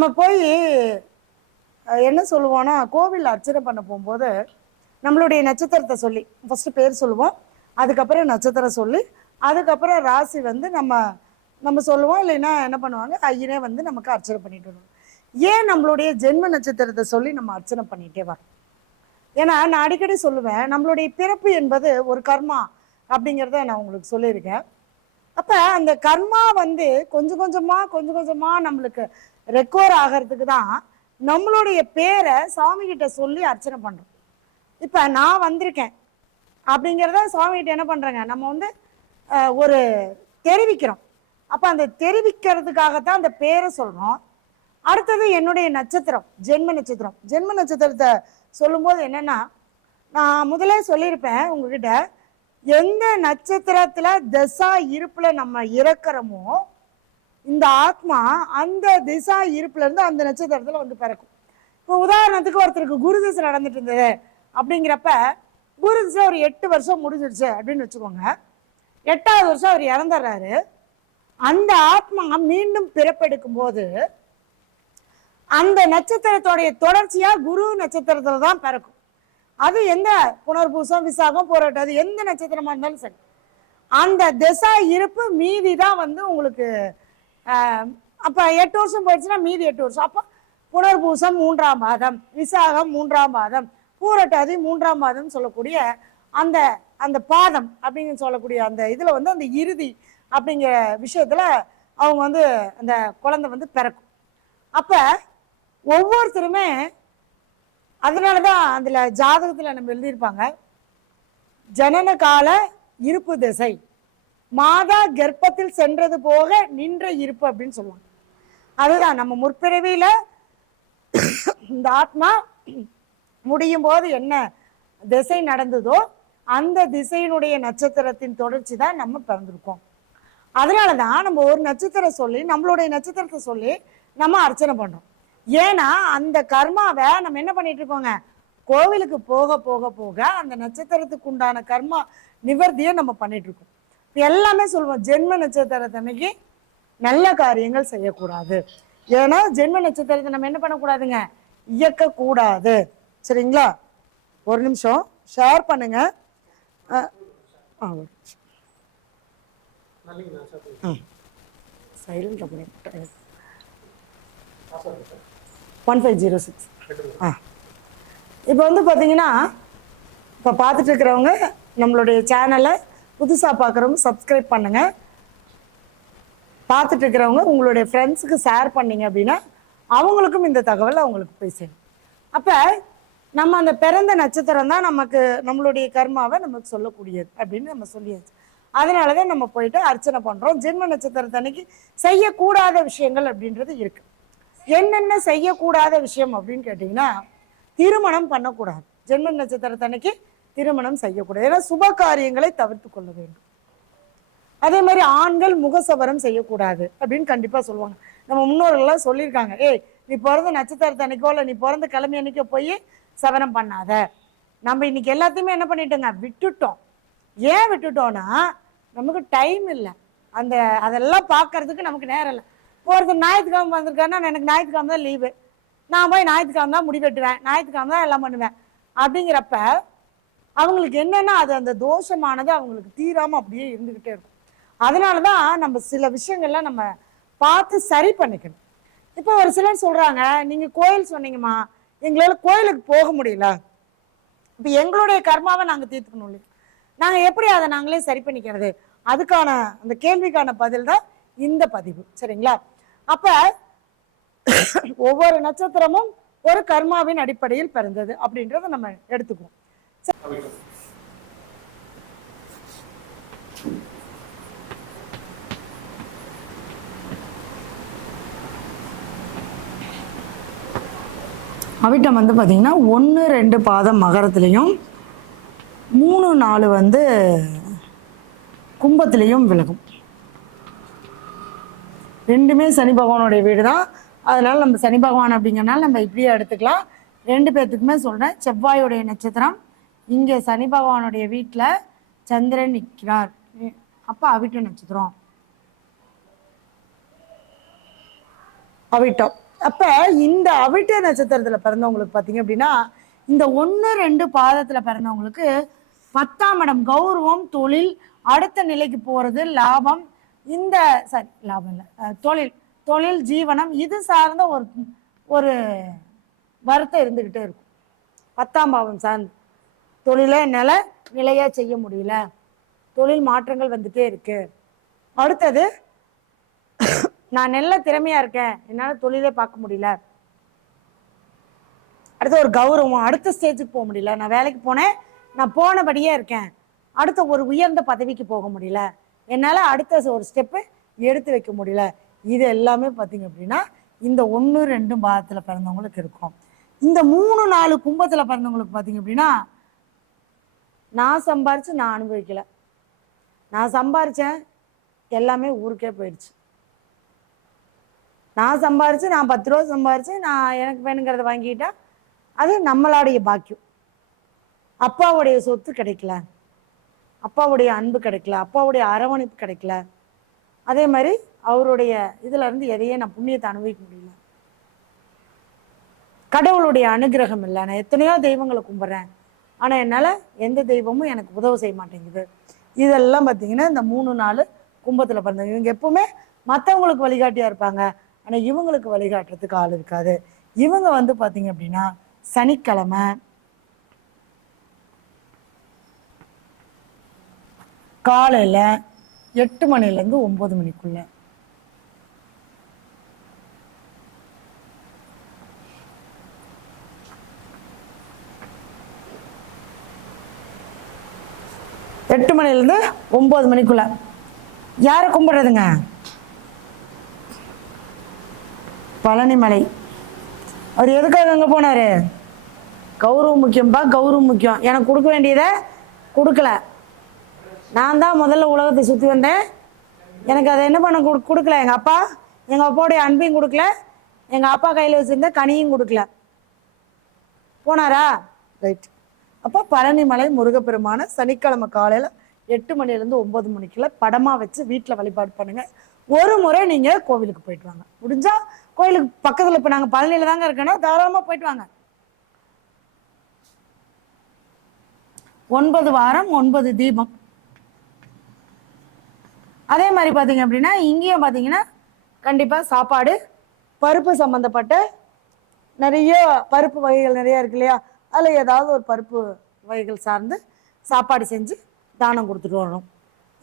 நம்ம போய் என்ன சொல்லுவோம்னா கோவில் அர்ச்சனை பண்ண போகும்போது நம்மளுடைய நட்சத்திரத்தை சொல்லி ஃபஸ்ட்டு பேர் சொல்லுவோம். அதுக்கப்புறம் நட்சத்திரம் சொல்லி அதுக்கப்புறம் ராசி வந்து நம்ம நம்ம சொல்லுவோம். இல்லைன்னா என்ன பண்ணுவாங்க? ஐயனே வந்து நமக்கு அர்ச்சனை பண்ணிட்டு வருவாங்க. ஏன் நம்மளுடைய ஜென்ம நட்சத்திரத்தை சொல்லி நம்ம அர்ச்சனை பண்ணிகிட்டே வரோம்? ஏன்னா நான் அடிக்கடி சொல்லுவேன் நம்மளுடைய பிறப்பு என்பது ஒரு கர்மா அப்படிங்கிறத நான் உங்களுக்கு சொல்லியிருக்கேன். அப்போ அந்த கர்மா வந்து கொஞ்சம் கொஞ்சமாக கொஞ்சம் கொஞ்சமாக நம்மளுக்கு ரெக்கவர் ஆகிறதுக்கு தான் நம்மளுடைய பேரை சாமிகிட்ட சொல்லி அர்ச்சனை பண்ணுறோம் இப்போ நான் வந்திருக்கேன் அப்படிங்கிறத சுவாமிகிட்ட என்ன பண்ணுறங்க நம்ம வந்து ஒரு தெரிவிக்கிறோம். அப்போ அந்த தெரிவிக்கிறதுக்காகத்தான் அந்த பேரை சொல்கிறோம் அடுத்தது என்னுடைய நட்சத்திரம் ஜென்ம நட்சத்திரம். ஜென்ம நட்சத்திரத்தை சொல்லும்போது என்னென்னா நான் முதலே சொல்லியிருப்பேன் உங்ககிட்ட எந்த நட்சத்திரத்துல திசா இருப்புல நம்ம இறக்குறோமோ இந்த ஆத்மா அந்த திசா இருப்புல இருந்து அந்த நட்சத்திரத்துல வந்து பிறக்கும். இப்போ உதாரணத்துக்கு ஒருத்தருக்கு குரு திசை நடந்துட்டு இருந்தது அப்படிங்கிறப்ப குரு திசை ஒரு எட்டு வருஷம் முடிஞ்சிடுச்சு அப்படின்னு வச்சுக்கோங்க. எட்டாவது வருஷம் அவர் இறந்துடுறாரு. அந்த ஆத்மா மீண்டும் பிறப்பெடுக்கும் போது அந்த நட்சத்திரத்தோடைய தொடர்ச்சியா குரு நட்சத்திரத்துல தான் பிறக்கும். அது எந்த புனர்பூசம் விசாகம் போராட்டம். அது எந்த நட்சத்திரமா இருந்தாலும் சரி. அந்த திசா இருப்பு மீதி தான் வந்து உங்களுக்கு அப்போ அப்ப எட்டு வருஷம் போயிடுச்சுன்னா மீதி எட்டு வருஷம். அப்போ புனர்பூசம் மூன்றாம் மாதம் விசாகம் மூன்றாம் மாதம் பூரட்டாதி மூன்றாம் மாதம் சொல்லக்கூடிய அந்த அந்த பாதம் அப்படின்னு சொல்லக்கூடிய அந்த இதில் வந்து அந்த இறுதி அப்படிங்கிற விஷயத்தில் அவங்க வந்து அந்த குழந்தை வந்து பிறக்கும். அப்போ ஒவ்வொருத்தருமே அதனால தான் அதில் ஜாதகத்தில் நம்ம எழுதியிருப்பாங்க ஜனன கால இருப்பு திசை மாதா கர்ப்பத்தில் சென்றது போக நின்ற இருப்பு அப்படின்னு சொல்லுவாங்க. அதுதான் நம்ம முற்பிறவியில் இந்த ஆத்மா முடியும் போது என்ன திசை நடந்ததோ அந்த திசையினுடைய நட்சத்திரத்தின் தொடர்ச்சி தான் நம்ம பிறந்திருக்கோம். அதனால தான் நம்ம ஒரு நட்சத்திரம் சொல்லி நம்மளுடைய நட்சத்திரத்தை சொல்லி நம்ம அர்ச்சனை பண்ணுறோம் ஏன்னா அந்த கர்மாவை நம்ம என்ன பண்ணிட்டு இருக்கோங்க கோவிலுக்கு போக போக போக அந்த நட்சத்திரத்துக்கு உண்டான கர்மா நிவர்த்தியை நம்ம பண்ணிட்டு இருக்கோம் எல்லாமே சொல்லுவோம் ஜென்ம நட்சத்திரத்தன்னைக்கு நல்ல காரியங்கள் செய்யக்கூடாது. ஏன்னா ஜென்ம நட்சத்திரத்தை நம்ம என்ன பண்ணக்கூடாதுங்க? இயக்க கூடாது சரிங்களா? ஒரு நிமிஷம் ஷேர் பண்ணுங்க. Silent one five zero six ஆ. இப்போ வந்து பார்த்தீங்கன்னா இப்போ பார்த்துட்டு இருக்கிறவங்க நம்மளுடைய சேனலை புதுசாக பார்க்குறவங்க சப்ஸ்கிரைப் பண்ணுங்கள் பார்த்துட்டு இருக்கிறவங்க உங்களுடைய ஃப்ரெண்ட்ஸுக்கு ஷேர் பண்ணிங்க அப்படின்னா அவங்களுக்கும் இந்த தகவல் அவங்களுக்கு போய் சேரும். அப்போ நம்ம அந்த பிறந்த நட்சத்திரம் தான் நமக்கு நம்மளுடைய கர்மாவை நமக்கு சொல்லக்கூடியது அப்படின்னு நம்ம சொல்லியாச்சு. அதனால தான் நம்ம போயிட்டு அர்ச்சனை பண்ணுறோம் ஜென்ம நட்சத்திரத்தன்னைக்கு செய்யக்கூடாத விஷயங்கள் அப்படின்றது இருக்குது என்னென்ன செய்யக்கூடாத விஷயம் அப்படின்னு கேட்டிங்கன்னா திருமணம் பண்ணக்கூடாது. ஜென்ம நட்சத்திரத்தன்னைக்கு திருமணம் செய்யக்கூடாது. ஏன்னா சுப காரியங்களை தவிர்த்து கொள்ள வேண்டும். அதே மாதிரி ஆண்கள் முகசவரம் செய்யக்கூடாது அப்படின்னு கண்டிப்பாக சொல்லுவாங்க. நம்ம முன்னோர்கள்லாம் சொல்லியிருக்காங்க. ஏய் நீ பிறந்த நட்சத்திரத்தை அன்னைக்கோ இல்லை நீ பிறந்த கிழமை அன்னைக்கோ போய் சவரம் பண்ணாத. நம்ம இன்னைக்கு எல்லாத்தையுமே என்ன பண்ணிட்டோங்க? விட்டுட்டோம். ஏன் விட்டுட்டோம்னா நமக்கு டைம் இல்லை. அந்த அதெல்லாம் பார்க்கறதுக்கு நமக்கு நேரம் இல்லை. ஒருத்தர் ஞாயிற்றுக்கிழமை வந்திருக்காருன்னா எனக்கு ஞாயிற்றுக்கிழமை தான் லீவு நான் போய் ஞாயிற்றுக்கிழமை தான் முடி வெட்டுவேன் ஞாயிற்றுக்கிழமை தான் எல்லாம் பண்ணுவேன். அப்படிங்கிறப்ப அவங்களுக்கு என்னென்னா அது அந்த தோஷமானது அவங்களுக்கு தீராமல் அப்படியே இருந்துகிட்டே இருக்கும். அதனால தான் நம்ம சில விஷயங்கள்லாம் நம்ம பார்த்து சரி பண்ணிக்கணும். இப்போ ஒரு சிலர் சொல்றாங்க நீங்கள் கோயில் சொன்னீங்கம்மா எங்களால் கோயிலுக்கு போக முடியல. இப்போ எங்களுடைய கர்மாவை நாங்கள் தீர்த்துக்கணும் இல்லையா? நாங்கள் எப்படி அதை நாங்களே சரி பண்ணிக்கிறது? அதுக்கான அந்த கேள்விக்கான பதில் தான் இந்த பதிவு. சரிங்களா? அப்ப ஒவ்வொரு நட்சத்திரமும் ஒரு கர்மாவின் அடிப்படையில் பிறந்தது அப்படின்றத நம்ம எடுத்துக்குவோம். அவிட்டம் வந்து பார்த்தீங்கன்னா ஒன்று ரெண்டு பாதம் மகரத்துலேயும் மூணு நாலு வந்து கும்பத்துலேயும் விலகும். ரெண்டுமே சனி பகவானுடைய வீடு தான் அதனால நம்ம சனி பகவான் அப்படிங்கிறனால நம்ம இப்படியே எடுத்துக்கலாம். ரெண்டு பேர்த்துக்குமே சொல்கிறேன் செவ்வாயுடைய நட்சத்திரம் இங்கே சனி பகவானுடைய வீட்டில் சந்திரன் நிற்கிறார் அப்போ அவிட்ட நட்சத்திரம். அவிட்டம். அப்போ இந்த அவிட்ட நட்சத்திரத்தில் பிறந்தவங்களுக்கு பார்த்தீங்க அப்படின்னா இந்த ஒன்று ரெண்டு பாதத்தில் பிறந்தவங்களுக்கு பத்தாம் இடம் கௌரவம் தொழில் அடுத்த நிலைக்கு போகிறது லாபம் இந்த சாரி லாபம் இல்லை. தொழில் தொழில் ஜீவனம் இது சார்ந்த ஒரு ஒரு வருத்தம் இருந்துக்கிட்டே இருக்கும். பத்தாம் பாவம் சார்ந்து. தொழிலை என்னால் நிலையா செய்ய முடியல. தொழில் மாற்றங்கள் வந்துட்டே இருக்கு. அடுத்தது நான் நல்ல திறமையா இருக்கேன். என்னால் தொழிலே பார்க்க முடியல. அடுத்து ஒரு கௌரவம். அடுத்த ஸ்டேஜுக்கு போக முடியல. நான் வேலைக்கு போனேன். நான் போனபடியே இருக்கேன். அடுத்த ஒரு உயர்ந்த பதவிக்கு போக முடியல. என்னால் அடுத்த ஒரு ஸ்டெப்பு எடுத்து வைக்க முடியல. இது எல்லாமே பார்த்தீங்க அப்படின்னா இந்த ஒன்று ரெண்டு பாதத்தில் பிறந்தவங்களுக்கு இருக்கும். இந்த மூணு நாலு கும்பத்தில் பிறந்தவங்களுக்கு பார்த்தீங்க அப்படின்னா நான் சம்பாரித்து நான் அனுபவிக்கல. நான் சம்பாரித்தேன் எல்லாமே ஊருக்கே போயிடுச்சு. நான் சம்பாரித்து நான் பத்து ரூபா சம்பாரித்து நான் எனக்கு வேணுங்கிறத வாங்கிட்டா அது நம்மளுடைய பாக்கியம். அப்பாவுடைய சொத்து கிடைக்கல. அப்பாவுடைய அன்பு கிடைக்கல அப்பாவுடைய அரவணைப்பு கிடைக்கல. அதே மாதிரி அவருடைய இதுல இருந்து எதையே நான் புண்ணியத்தை அனுபவிக்க முடியல. கடவுளுடைய அனுகிரகம் இல்லை. நான் எத்தனையோ தெய்வங்களை கும்பிட்றேன் ஆனால் என்னால் எந்த தெய்வமும் எனக்கு உதவு செய்ய மாட்டேங்குது. இதெல்லாம் பார்த்தீங்கன்னா இந்த மூணு நாள் கும்பத்தில் பிறந்தவங்க. இவங்க எப்பவுமே மற்றவங்களுக்கு வழிகாட்டியா இருப்பாங்க. ஆனால் இவங்களுக்கு வழிகாட்டுறதுக்கு ஆள் இருக்காது. இவங்க வந்து பார்த்தீங்க அப்படின்னா சனிக்கிழமை காலையில் எட்டு மணிலேருந்து ஒம்பது மணிக்குள்ள. எட்டு மணிலேருந்து ஒம்பது மணிக்குள்ள. யாரை கும்பிடுறதுங்க? பழனிமலை. அவர் எதுக்காக அங்கே போனாரு? கௌரவம் முக்கியம்பா கௌரவம் முக்கியம். எனக்கு கொடுக்க வேண்டியதை கொடுக்கல. நான் தான் முதல்ல உலகத்தை சுற்றி வந்தேன். எனக்கு அதை என்ன பண்ண கொடு கொடுக்கல. எங்கள் அப்பா எங்கள் அப்பாவுடைய அன்பையும் கொடுக்கல. எங்கள் அப்பா கையில் வச்சுருந்த கனியும் கொடுக்கல. போனாரா? ரைட் அப்போ பழனிமலை முருகப்பெருமான சனிக்கிழமை காலையில் எட்டு மணிலேருந்து ஒன்பது மணிக்குள்ள படமாக வச்சு வீட்டில் வழிபாடு பண்ணுங்க. ஒரு முறை நீங்கள் கோவிலுக்கு போயிட்டு வாங்க. முடிஞ்சா கோயிலுக்கு பக்கத்தில் இப்போ நாங்கள் பழனியில் தாங்க இருக்கோன்னா தாராளமாக போயிட்டு வாங்க. ஒன்பது வாரம் ஒன்பது தீபம். அதே மாதிரி பார்த்தீங்க அப்படின்னா இங்கேயும் பார்த்தீங்கன்னா கண்டிப்பாக சாப்பாடு பருப்பு சம்மந்தப்பட்ட நிறைய பருப்பு வகைகள் நிறைய இருக்கு இல்லையா? அதில் ஏதாவது ஒரு பருப்பு வகைகள் சார்ந்து சாப்பாடு செஞ்சு தானம் கொடுத்துட்டு வரணும்.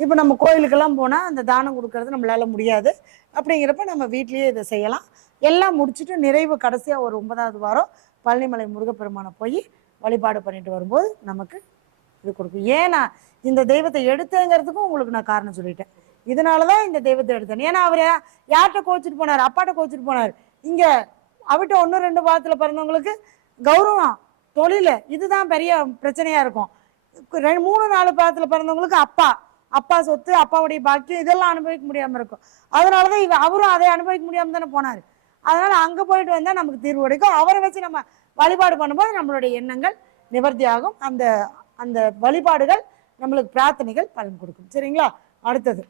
இப்போ நம்ம கோயிலுக்கெல்லாம் போனால் அந்த தானம் கொடுக்கறது நம்மளால முடியாது. அப்படிங்கிறப்ப நம்ம வீட்லேயே இதை செய்யலாம். எல்லாம் முடிச்சுட்டு நிறைவு கடைசியாக ஒரு ஒன்பதாவது வாரம் பழனிமலை முருகப்பெருமானை போய் வழிபாடு பண்ணிட்டு வரும்போது நமக்கு இது கொடுக்கும். ஏன்னா இந்த தெய்வத்தை எடுத்தேங்கிறதுக்கும் உங்களுக்கு நான் காரணம் சொல்லிட்டேன். இதனால தான் இந்த தெய்வத்தை எடுத்தேன் ஏன்னா அவர் யார்கிட்ட கோச்சிட்டு போனார்? அப்பாட்ட கோச்சிட்டு போனார். இங்கே அவட்ட ஒன்று ரெண்டு பாதத்தில் பிறந்தவங்களுக்கு கௌரவம் தொழில் இதுதான் பெரிய பிரச்சனையாக இருக்கும். ரெண்டு மூணு நாலு பாதத்தில் பிறந்தவங்களுக்கு அப்பா. அப்பா சொத்து அப்பாவுடைய பாக்கியம் இதெல்லாம் அனுபவிக்க முடியாமல் இருக்கும். அதனால தான் இவ அவரும் அதை அனுபவிக்க முடியாமல் தானே போனார். அதனால அங்கே போயிட்டு வந்தால் நமக்கு தீர்வு கிடைக்கும். அவரை வச்சு நம்ம வழிபாடு பண்ணும்போது நம்மளுடைய எண்ணங்கள் நிவர்த்தியாகும். அந்த அந்த வழிபாடுகள் நம்மளுக்கு பிரார்த்தனைகள் பலன் கொடுக்கும். சரிங்களா? அடுத்தது.